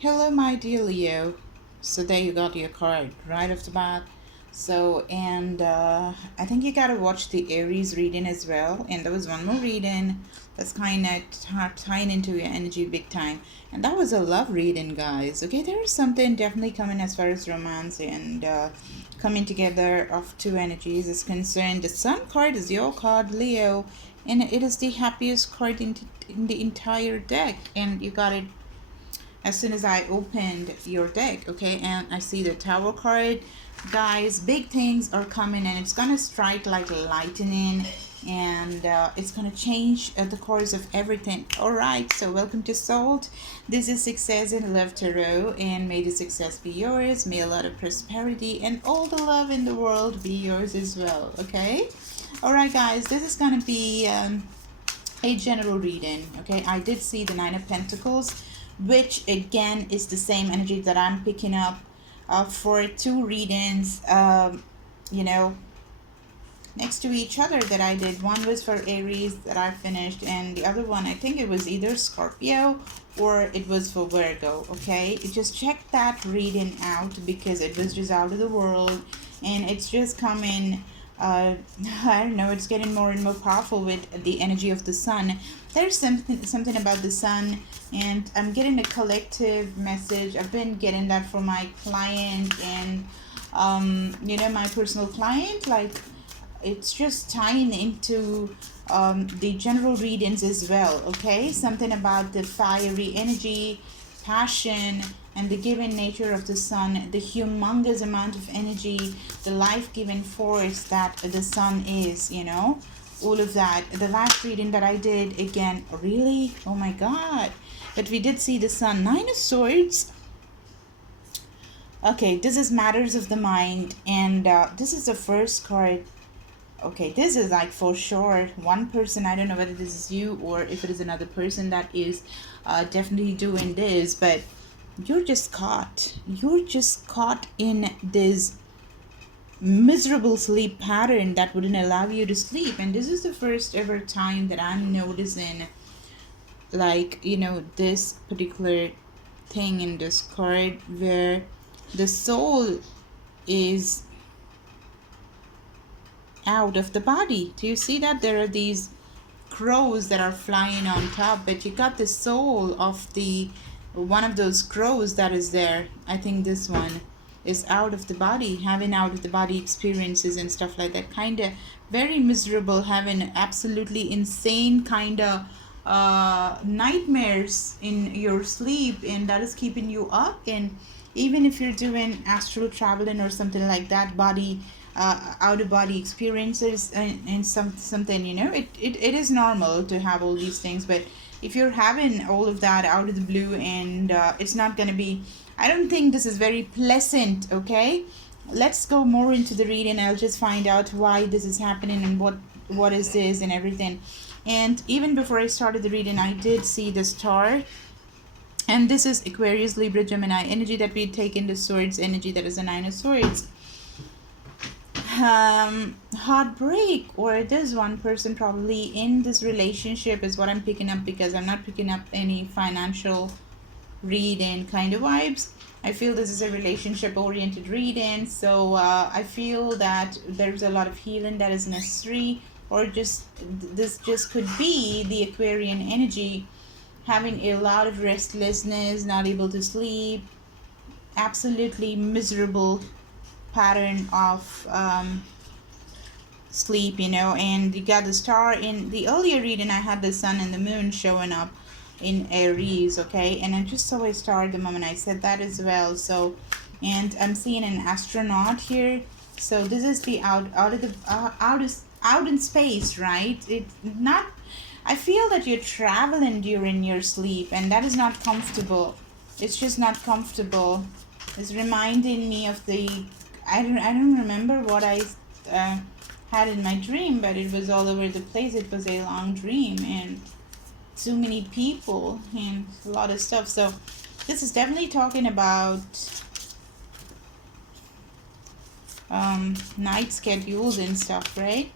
Hello, my dear Leo. So there you got your card right off the bat. I think you gotta watch the Aries reading as well. And there was one more reading that's kind of tying into your energy big time. And that was a love reading, guys. Okay, there is something definitely coming as far as romance and coming together of two energies is concerned. The Sun card is your card, Leo, and it is the happiest card in the entire deck. And you got it as soon as I opened your deck, okay, and I see the Tower card. Guys, big things are coming and it's gonna strike like lightning, and it's gonna change the course of everything. All right, so welcome to Salt. This is Success and Love Tarot, and may the success be yours. May a lot of prosperity and all the love in the world be yours as well, okay? All right, guys, this is gonna be a general reading, okay? I did see the Nine of Pentacles, which again is the same energy that I'm picking up for two readings, you know, next to each other that I did. One was for Aries that I finished, and the other one, I think it was either Scorpio or it was for Virgo, okay? Just check that reading out because it was just out of the world, and it's just coming, I don't know, it's getting more and more powerful with the energy of the sun. There's something about the sun, and I'm getting a collective message. I've been getting that for my client and you know, my personal client. Like, it's just tying into the general readings as well, okay? Something about the fiery energy, passion, and the giving nature of the sun, the humongous amount of energy, the life-giving force that the sun is, you know, all of that. The last reading that I did, again, really, oh my god, but we did see the sun. Nine of Swords. Okay, this is matters of the mind, and this is the first card. Okay, this is like for sure one person. I don't know whether this is you or if it is another person that is definitely doing this, but you're just caught. You're just caught in this miserable sleep pattern that wouldn't allow you to sleep. And this is the first ever time that I'm noticing, like, you know, this particular thing in this card where the soul is out of the body. Do you see that? There are these crows that are flying on top, but you got the soul of the one of those crows that is there. I think this one is out of the body, having out of the body experiences and stuff like that. Kind of very miserable, having absolutely insane kind of nightmares in your sleep, and that is keeping you up. And even if you're doing astral traveling or something like that, body out of body experiences and something, you know, it is normal to have all these things. But if you're having all of that out of the blue, and it's not going to be, I don't think this is very pleasant, okay? Let's go more into the reading. I'll just find out why this is happening and what is this and everything. And even before I started the reading, I did see the star, and this is Aquarius, Libra, Gemini energy that we take in the Swords energy. That is a Nine of Swords. Heartbreak, or there's one person probably in this relationship is what I'm picking up, because I'm not picking up any financial reading kind of vibes. I feel this is a relationship oriented reading, so I feel that there's a lot of healing that is necessary, or just this just could be the Aquarian energy having a lot of restlessness, not able to sleep, absolutely miserable pattern of sleep, you know. And you got the star. In the earlier reading, I had the sun and the moon showing up in Aries, okay, and I just saw a star the moment I said that as well. So, and I'm seeing an astronaut here. So this is the out in space, right? It's not, I feel that you're traveling during your sleep, and that is not comfortable. It's just not comfortable. It's reminding me of the, I don't remember what I had in my dream, but it was all over the place. It was a long dream and too many people and a lot of stuff. So this is definitely talking about night schedules and stuff, right?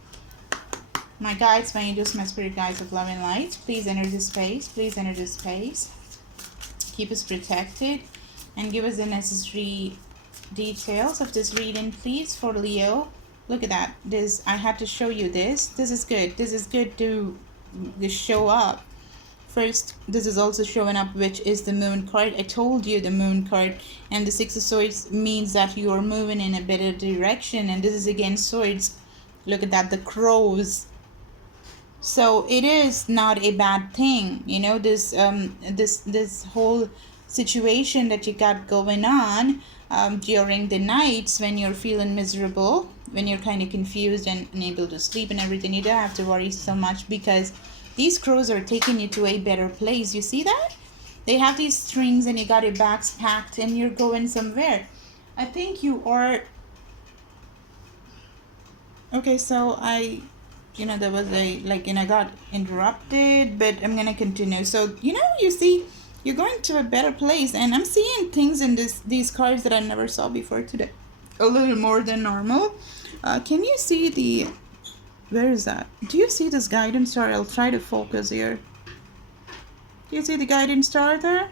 My guides, my angels, my spirit guides of love and light, please enter this space. Please enter this space. keep us protected, and give us the necessary details of this reading, please, for Leo. Look at that. This, I had to show you this. This is good. This is good to show up. First, this is also showing up, which is the Moon card. I told you the Moon card, and the Six of Swords means that you are moving in a better direction, and this is again Swords. Look at that, the crows. So it is not a bad thing, you know, this this whole situation that you got going on during the nights when you're feeling miserable, when you're kind of confused and unable to sleep and everything. You don't have to worry so much, because these crows are taking you to a better place. You see that? They have these strings and you got your bags packed and you're going somewhere. I think you are... Okay, so there was a, got interrupted, but I'm going to continue. So, you see, you're going to a better place, and I'm seeing things in these cards that I never saw before today. A little more than normal. Can you see the... Where is that? Do you see this guidance star? I'll try to focus here. Do you see the guidance star there?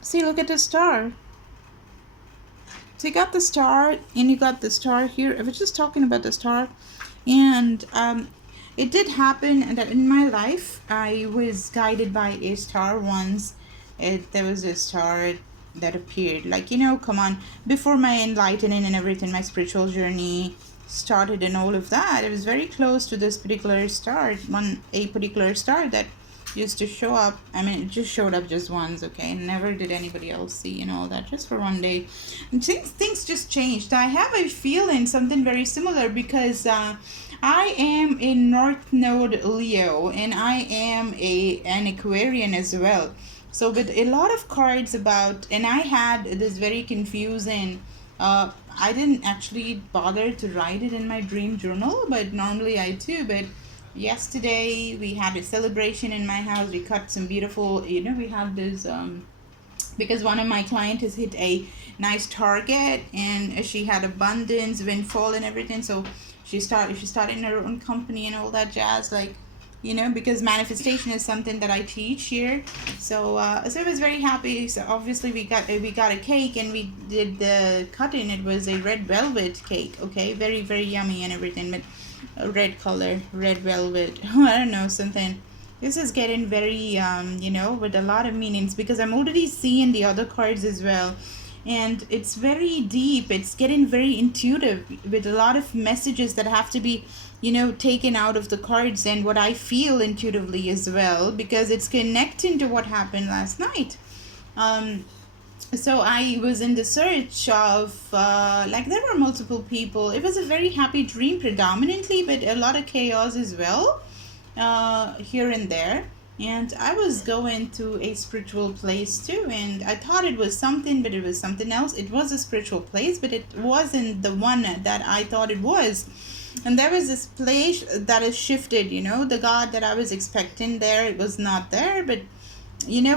See, look at the star. So you got the star, and you got the star here. I was just talking about the star. And it did happen that in my life, I was guided by a star once. There was a star that appeared. Come on. Before my enlightening and everything, my spiritual journey started and all of that, it was very close to this particular star. A particular star that used to show up. I mean, it just showed up just once, okay? Never did anybody else see and all that, just for one day. And things just changed. I have a feeling something very similar, because I am a North Node Leo, and I am an Aquarian as well. So with a lot of cards about, and I had this very confusing, I didn't actually bother to write it in my dream journal, but normally I do. But yesterday we had a celebration in my house. We cut some beautiful, we had this, because one of my clients has hit a nice target, and she had abundance, windfall and everything. So she started her own company and all that jazz, because manifestation is something that I teach here. So so I was very happy. So obviously we got a cake, and we did the cutting. It was a red velvet cake, okay, very, very yummy and everything, but a red color, red velvet. I don't know, something. This is getting very with a lot of meanings, because I'm already seeing the other cards as well, and it's very deep. It's getting very intuitive, with a lot of messages that have to be taken out of the cards, and what I feel intuitively as well, because it's connecting to what happened last night. So I was in the search of, there were multiple people. It was a very happy dream predominantly, but a lot of chaos as well, here and there. And I was going to a spiritual place too, and I thought it was something, but it was something else. It was a spiritual place, but it wasn't the one that I thought it was. And there was this place that is shifted, the God that I was expecting there, it was not there, but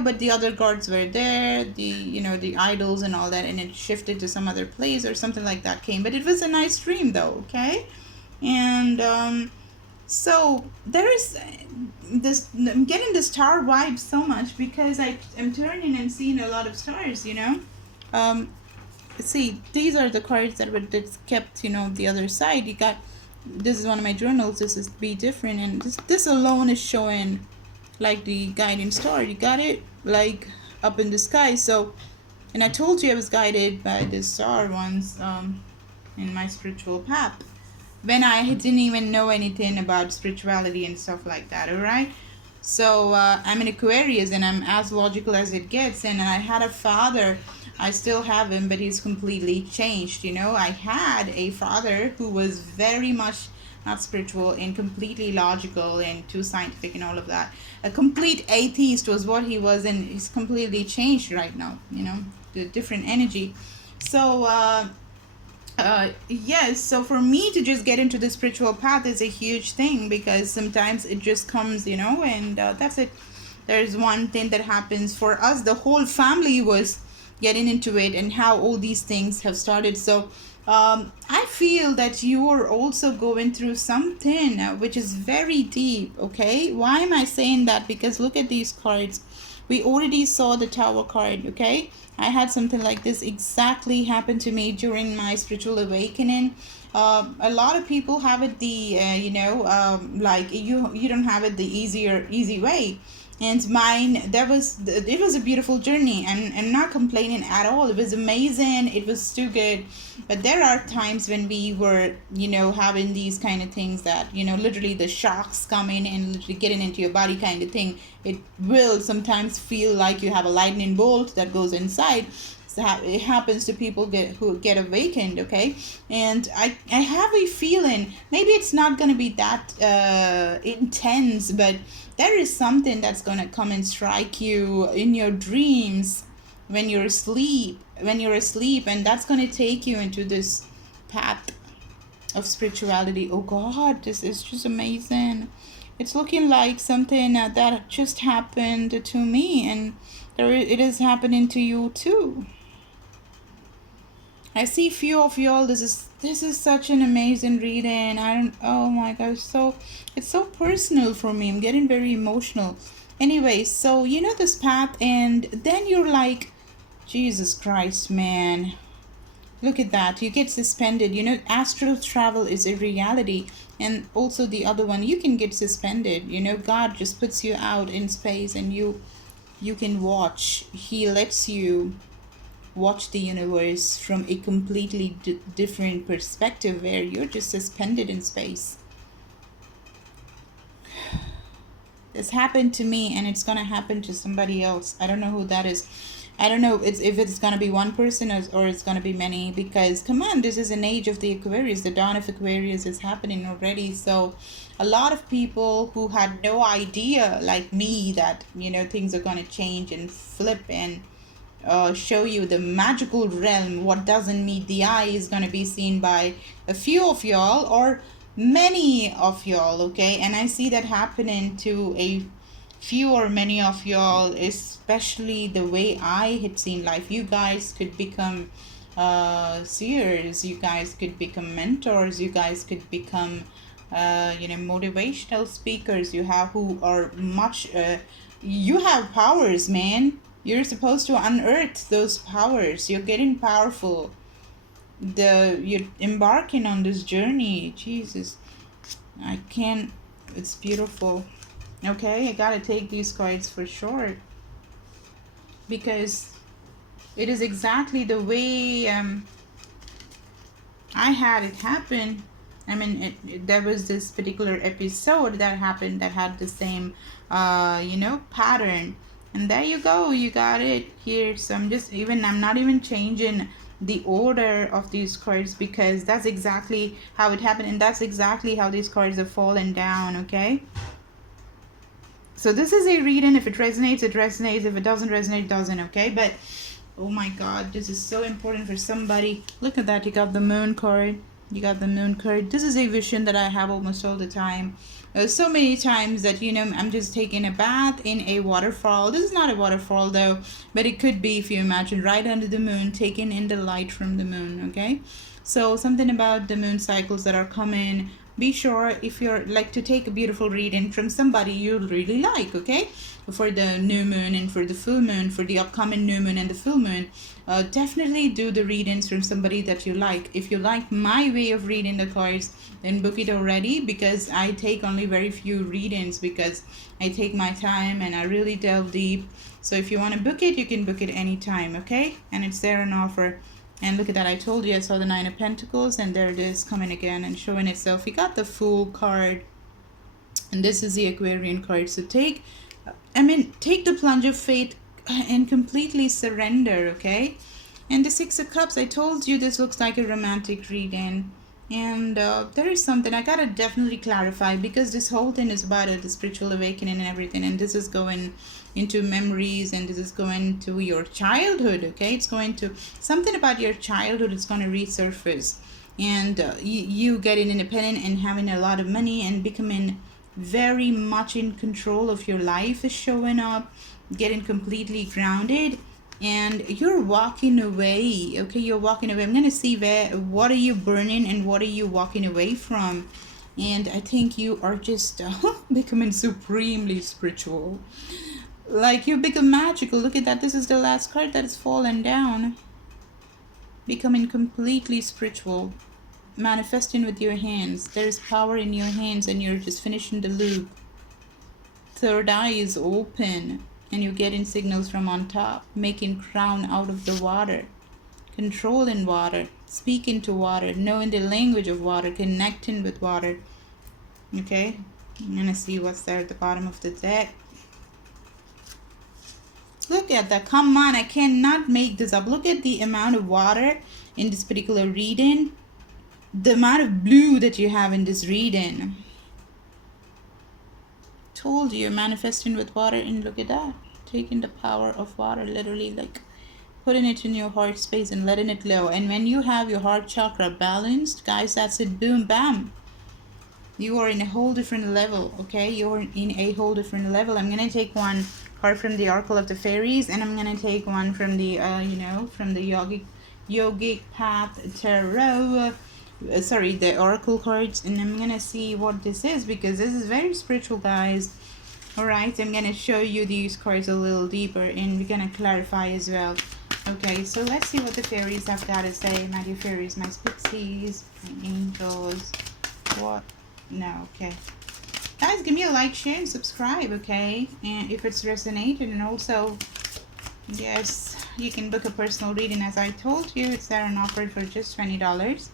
but the other gods were there, the idols and all that, and it shifted to some other place or something like that came. But it was a nice dream though, okay? And so there is this, I'm getting the star vibe so much, because I'm turning and seeing a lot of stars, see, these are the cards that's kept, the other side. You got, this is one of my journals. This is Be Different, and this alone is showing the guiding star. You got it up in the sky. So, and I told you I was guided by this star once in my spiritual path, when I didn't even know anything about spirituality and stuff like that. All right. So I'm an Aquarius, and I'm as logical as it gets. And I had a father. I still have him, but he's completely changed. I had a father who was very much not spiritual and completely logical and too scientific and all of that. A complete atheist was what he was, and he's completely changed right now, the different energy. So yes, so for me to just get into the spiritual path is a huge thing, because sometimes it just comes, and that's it. There's one thing that happens for us. The whole family was getting into it, and how all these things have started. So I feel that you are also going through something which is very deep, okay? Why am I saying that? Because look at these cards. We already saw the Tower card, okay? I had something like this exactly happen to me during my spiritual awakening. A lot of people have it the, like you don't have it the easy way. And mine, it was a beautiful journey, and I'm not complaining at all. It was amazing, it was too good. But there are times when we were, having these kind of things that, literally the shocks coming and literally getting into your body kind of thing. It will sometimes feel like you have a lightning bolt that goes inside. So it happens to people who get awakened, okay? And I have a feeling, maybe it's not going to be that intense, but there is something that's going to come and strike you in your dreams when you're asleep, and that's going to take you into this path of spirituality. Oh God, this is just amazing. It's looking like something that just happened to me, and it is happening to you too. I see few of y'all. This is such an amazing reading. Oh my gosh, it's so personal for me. I'm getting very emotional. Anyway, so this path, and then you're like, Jesus Christ, man. Look at that. You get suspended. Astral travel is a reality. And also the other one, you can get suspended. God just puts you out in space, and you can watch. He lets you watch the universe from a completely different perspective, where you're just suspended in space. This happened to me, and it's gonna happen to somebody else. I don't know who that is. I don't know if it's gonna be one person or it's gonna be many, because come on, this is an age of the Aquarius. The dawn of Aquarius is happening already. So a lot of people who had no idea, like me, that things are gonna change and flip and show you the magical realm. What doesn't meet the eye is going to be seen by a few of y'all or many of y'all, okay? And I see that happening to a few or many of y'all, especially the way I had seen life. You guys could become seers, you guys could become mentors, you guys could become motivational speakers. You have who are much you have powers, man. You're supposed to unearth those powers. You're getting powerful. You're embarking on this journey. Jesus, I can't. It's beautiful. Okay, I gotta take these cards for sure, because it is exactly the way I had it happen. I mean, there was this particular episode that happened that had the same, pattern. And there you go, you got it here. So I'm not even changing the order of these cards, because that's exactly how it happened, and that's exactly how these cards have fallen down, okay? So this is a reading. If it resonates, it resonates. If it doesn't resonate, it doesn't, okay? But, oh my God, this is so important for somebody. Look at that, you got the Moon card. You got the Moon card. This is a vision that I have almost all the time. So many times that I'm just taking a bath in a waterfall. This is not a waterfall though, but it could be, if you imagine, right under the moon, taking in the light from the moon, okay? So something about the moon cycles that are coming. Be sure, if you're like to take a beautiful reading from somebody you really like, okay? For the new moon and for the full moon, for the upcoming new moon and the full moon, definitely do the readings from somebody that you like. If you like my way of reading the cards, then book it already, because I take only very few readings, because I take my time and I really delve deep. So if you want to book it, you can book it anytime, okay? And it's there on offer. And look at that, I told you I saw the Nine of Pentacles, and there it is coming again and showing itself. You got the Fool card, and this is the Aquarian card. So take the plunge of faith and completely surrender, okay? And the Six of Cups, I told you this looks like a romantic reading. And there is something I gotta definitely clarify, because this whole thing is about the spiritual awakening and everything, and this is going into memories, and this is going to your childhood, okay? It's going to something about your childhood. It's going to resurface, and you getting independent and having a lot of money and becoming very much in control of your life is showing up, getting completely grounded. and you're walking away. Okay, you're walking away. I'm gonna see what are you burning and what are you walking away from. And I think you are just becoming supremely spiritual. Like you become magical. Look at that. This is the last card that is fallen down. Becoming completely spiritual. Manifesting with your hands. There's power in your hands and you're just finishing the loop. Third eye is open and you're getting signals from on top. Making crown out of the water. Controlling water. Speaking to water. Knowing the language of water. Connecting with water. Okay. I'm gonna see what's there at the bottom of the deck. Look at that. Come on, I cannot make this up. Look at the amount of water in this particular reading. The amount of blue that you have in this reading. Told you, manifesting with water, and look at that. Taking the power of water, literally like putting it in your heart space and letting it flow. And when you have your heart chakra balanced, guys, that's it. Boom, bam. You are in a whole different level, okay? You're in a whole different level. I'm going to take one card from the Oracle of the Fairies, and I'm going to take one from the, from the Yogic Path Tarot. Sorry, the Oracle cards. And I'm going to see what this is, because this is very spiritual, guys. Alright, I'm going to show you these cards a little deeper, and we're going to clarify as well. Okay, so let's see what the fairies have got to say. My dear fairies, my pixies, my angels, what? No, okay. Guys, give me a like, share, and subscribe, okay? And if it's resonated, and also, yes, you can book a personal reading. As I told you, it's there on offer for just $20.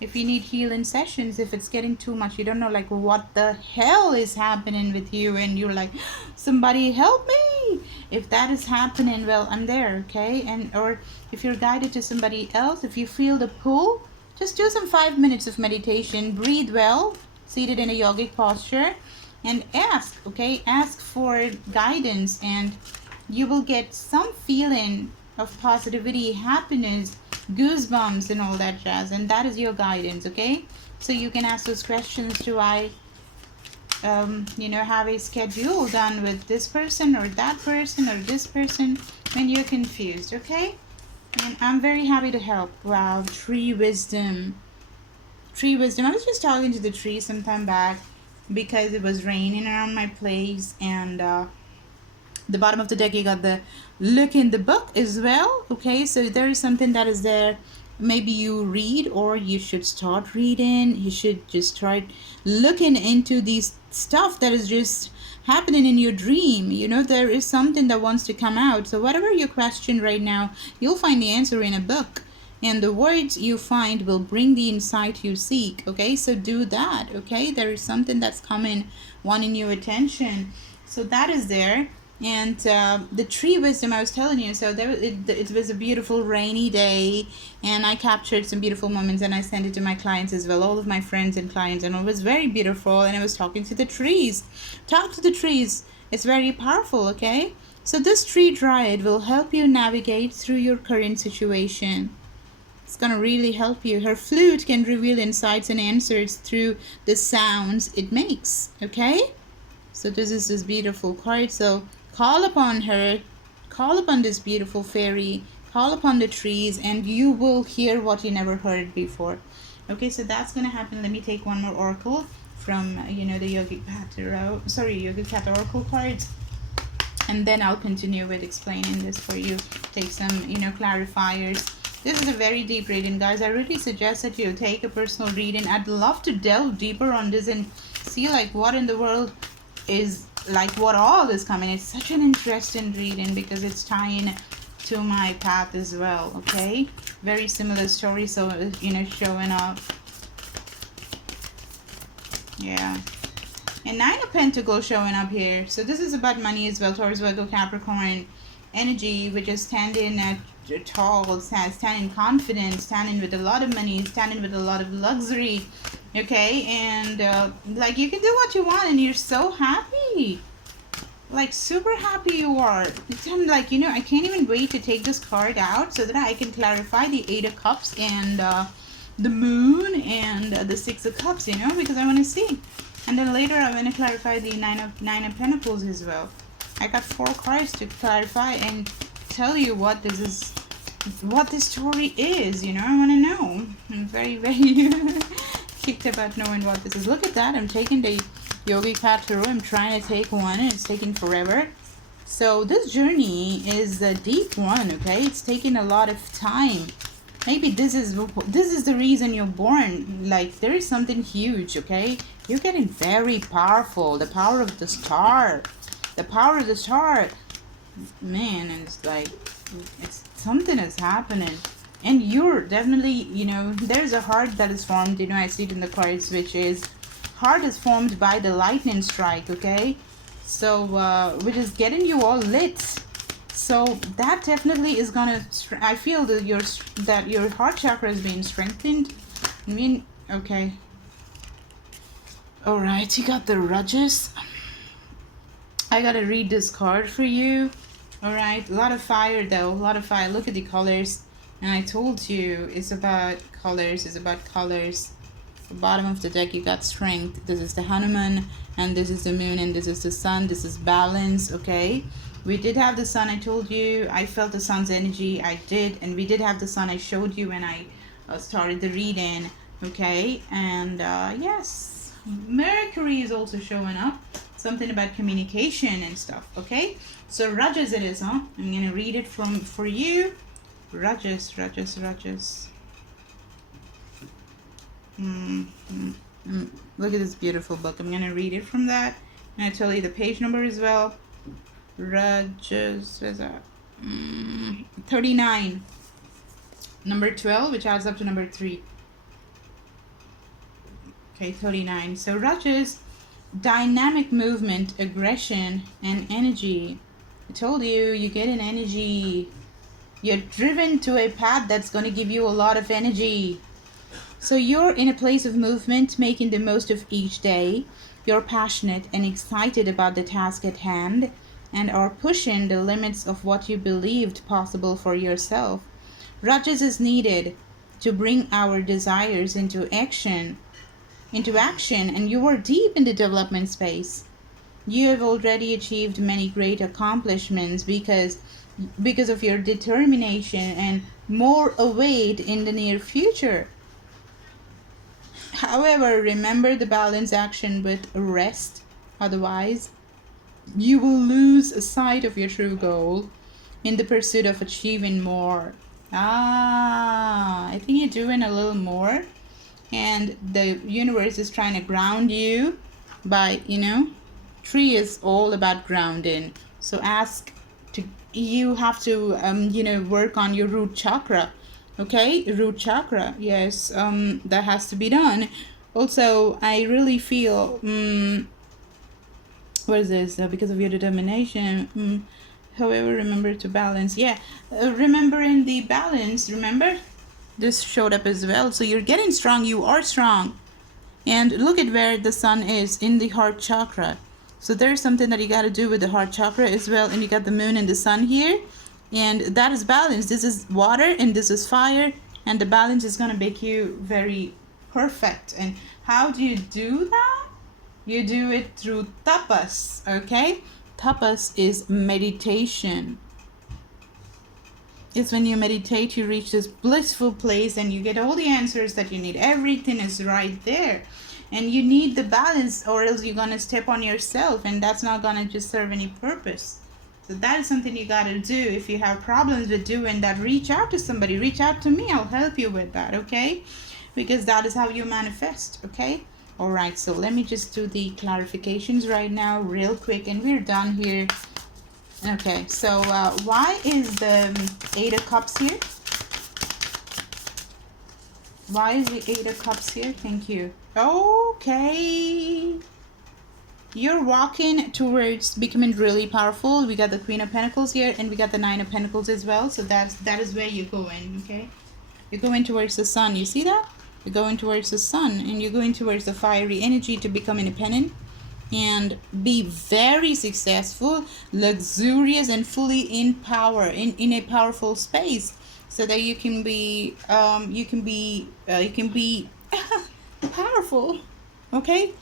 If you need healing sessions, if it's getting too much, you don't know like what the hell is happening with you, and you're like, somebody help me. If that is happening, well, I'm there, okay? And or if you're guided to somebody else, if you feel the pull, just do some 5 minutes of meditation, breathe well, seated in a yogic posture, and ask, okay? Ask for guidance, and you will get some feeling of positivity, happiness, goosebumps, and all that jazz, and that is your guidance, okay? So you can ask those questions. Do I have a schedule done with this person or that person or this person when you're confused, okay? And I'm very happy to help. Wow, tree wisdom. Tree wisdom. I was just talking to the tree some time back because it was raining around my place, and the bottom of the deck you got the look in the book as well, okay? So there is something that is there. Maybe you read, or you should start reading. You should just start looking into these stuff that is just happening in your dream. There is something that wants to come out. So whatever your question right now, you'll find the answer in a book. And the words you find will bring the insight you seek, okay? So do that, okay? There is something that's coming, wanting your attention. So that is there. And the tree wisdom I was telling you, so it was a beautiful rainy day, and I captured some beautiful moments, and I sent it to my clients as well, all of my friends and clients, and it was very beautiful. And I was talking to the trees. Talk to the trees. It's very powerful, okay? So this tree dryad will help you navigate through your current situation. It's gonna really help you. Her flute can reveal insights and answers through the sounds it makes, okay? So this is this beautiful card. So call upon her, call upon this beautiful fairy, call upon the trees, and you will hear what you never heard before. Okay, so that's gonna happen. Let me take one more oracle from the Yogic Path Tarot. Sorry, Yogic Path Oracle cards, and then I'll continue with explaining this for you. Take some clarifiers. This is a very deep reading, guys. I really suggest that you take a personal reading. I'd love to delve deeper on this and see like what in the world is like what all is coming. It's such an interesting reading because it's tying to my path as well, okay? Very similar story, so showing up. Yeah. And 9 of Pentacles showing up here. So this is about money as well. Taurus, Virgo, Capricorn energy, which is standing tall, standing confident, standing with a lot of money, standing with a lot of luxury, okay? And like you can do what you want, and you're so happy, like super happy you are. I'm like, I can't even wait to take this card out so that I can clarify the 8 of Cups and the Moon and the 6 of Cups, because I want to see. And then later I want to clarify the 9 of Pentacles as well. I got 4 cards to clarify, and tell you what this is, what this story is. You know, I want to know. I'm very, very kicked about knowing what this is. Look at that. I'm taking the Yogic Path Tarot. I'm trying to take one, and it's taking forever. So this journey is a deep one, okay? It's taking a lot of time. Maybe this is the reason you're born. Like, there is something huge, okay? You're getting very powerful. The power of the star. The power of the star. Man, and it's like, it's something is happening. And you're definitely, you know, there's a heart that is formed. You know, I see it in the cards, which is, heart is formed by the lightning strike, okay? So, which is getting you all lit. So that definitely is gonna, I feel that your heart chakra is being strengthened. I mean, okay. All right, you got the Rajas. I gotta read this card for you. All right, a lot of fire though, a lot of fire. Look at the colors. And I told you, it's about colors, it's about colors. The bottom of the deck, you got strength. This is the Hanuman, and this is the moon, and this is the sun. This is balance, okay? We did have the sun, I told you. I felt the sun's energy, I did. And we did have the sun, I showed you when I started the reading, okay? And yes, Mercury is also showing up. Something about communication and stuff, okay? So Rajas it is, huh? I'm gonna read it for you. Rajas. Look at this beautiful book. I'm gonna read it from that. And I tell you the page number as well. Rajas, where's that? 39. Number 12, which adds up to number 3. Okay, 39. So Rajas, dynamic movement, aggression, and energy. I told you, you get an energy. You're driven to a path that's going to give you a lot of energy. So you're in a place of movement, making the most of each day. You're passionate and excited about the task at hand, and are pushing the limits of what you believed possible for yourself. Rajas is needed to bring our desires into action, and you are deep in the development space. You have already achieved many great accomplishments because of your determination, and more await in the near future. However, remember the balance action with rest. Otherwise, you will lose sight of your true goal in the pursuit of achieving more. I think you're doing a little more. And the universe is trying to ground you by, you know, tree is all about grounding. So you have to, you know, work on your root chakra. Okay, root chakra. Yes, that has to be done. Also, I really feel, what is this? Because of your determination. However, remember to balance. Yeah, remembering the balance. Remember, this showed up as well. So you're getting strong. You are strong. And look at where the sun is, in the heart chakra. So there's something that you got to do with the heart chakra as well. And you got the moon and the sun here. And that is balance. This is water and this is fire. And the balance is going to make you very perfect. And how do you do that? You do it through tapas, okay? Tapas is meditation. It's when you meditate, you reach this blissful place and you get all the answers that you need. Everything is right there. And you need the balance, or else you're going to step on yourself, and that's not going to just serve any purpose. So that is something you got to do. If you have problems with doing that, reach out to somebody. Reach out to me. I'll help you with that, okay? Because that is how you manifest, okay? All right, so let me just do the clarifications right now real quick, and we're done here. Okay, so why is the 8 of Cups here? Why is the 8 of Cups here? Thank you. Okay. You're walking towards becoming really powerful. We got the Queen of Pentacles here, and we got the 9 of Pentacles as well. So that is where you're going, okay? You're going towards the sun. You see that? You're going towards the sun, and you're going towards the fiery energy to become independent and be very successful, luxurious, and fully in power, in a powerful space, so that you can be powerful, okay?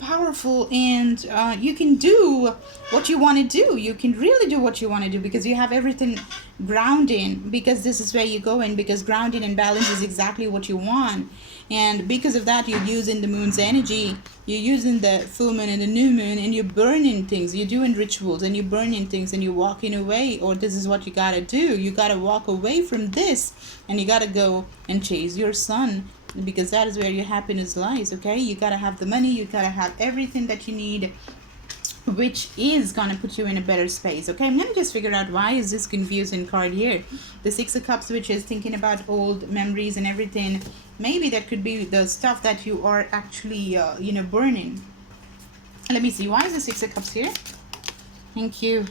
powerful, and you can do what you want to do. You can really do what you want to do because you have everything grounding, because this is where you go in, because grounding and balance is exactly what you want. And because of that, you're using the moon's energy, you're using the full moon and the new moon, and you're burning things, you're doing rituals, and you're burning things, and you're walking away. Or this is what you gotta do, you gotta walk away from this, and you gotta go and chase your sun, because that is where your happiness lies. Okay, you gotta have the money, you gotta have everything that you need, which is gonna put you in a better space. Okay, I'm gonna just figure out why is this confusing card here. The Six of Cups, which is thinking about old memories and everything. Maybe that could be the stuff that you are actually burning. Let me see, why is the Six of Cups here? Thank you.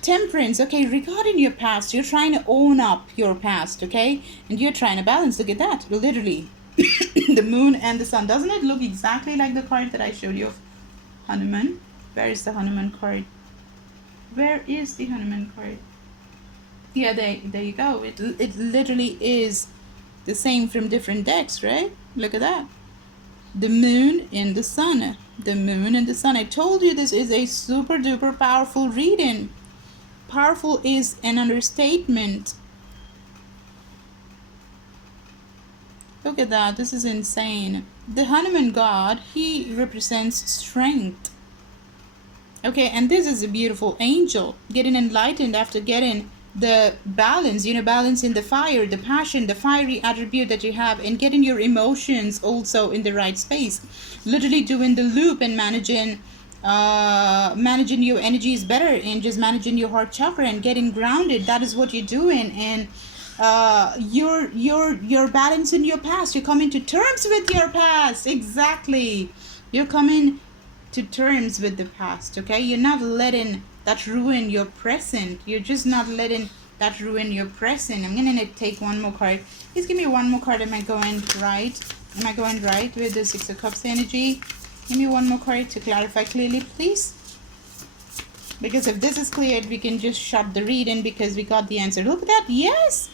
Temperance. Okay, regarding your past, you're trying to own up your past, okay, and you're trying to balance. Look at that, literally. The moon and the sun. Doesn't it look exactly like the card that I showed you of Hanuman? Where is the Hanuman card? Where is the Hanuman card? Yeah, there you go. It literally is the same from different decks, right? Look at that. The moon and the sun. The moon and the sun. I told you this is a super duper powerful reading. Powerful is an understatement. Look at that. This is insane. The Hanuman god, he represents strength. Okay, and this is a beautiful angel getting enlightened after getting the balance, balance in the fire, the passion, the fiery attribute that you have, and getting your emotions also in the right space. Literally doing the loop and managing your energies better, and just managing your heart chakra and getting grounded. That is what you're doing. And you're balancing your past. You're coming to terms with your past. Exactly. You're coming to terms with the past. Okay, you're not letting that ruin your present. You're just not letting that ruin your present. I'm gonna take one more card. Please give me one more card. Am I going right? Am I going right with the Six of Cups energy? Give me one more card to clarify clearly, please. Because if this is cleared, we can just shut the reading because we got the answer. Look at that. Yes.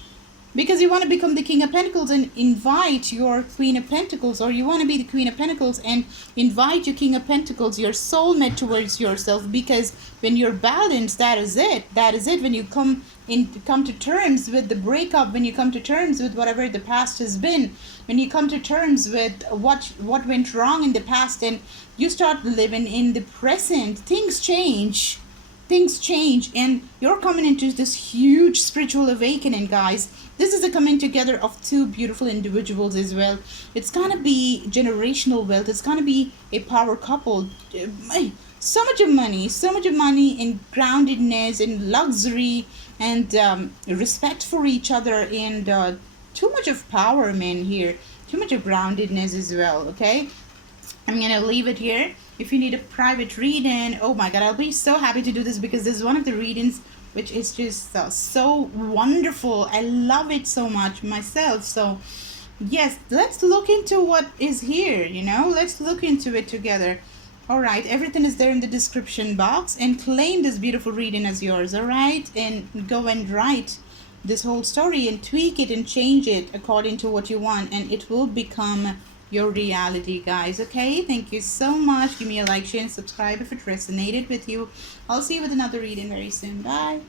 Because you want to become the King of Pentacles and invite your Queen of Pentacles, or you want to be the Queen of Pentacles and invite your King of Pentacles, your soulmate, towards yourself. Because when you're balanced, that is it. That is it. When you come to terms with the breakup, when you come to terms with whatever the past has been, when you come to terms with what went wrong in the past, and you start living in the present, things change. Things change, and you're coming into this huge spiritual awakening, guys. This is a coming together of two beautiful individuals as well. It's gonna be generational wealth. It's gonna be a power couple. So much of money and groundedness and luxury and respect for each other, and too much of power, man, here. Too much of groundedness as well, okay? I'm gonna leave it here. If you need a private reading, oh my god, I'll be so happy to do this, because this is one of the readings which is just so wonderful. I love it so much myself. So yes, let's look into what is here, let's look into it together. All right, everything is there in the description box, and claim this beautiful reading as yours. All right, and go and write this whole story and tweak it and change it according to what you want, and it will become your reality, guys. Okay, thank you so much. Give me a like, share, and subscribe if it resonated with you. I'll see you with another reading very soon. Bye.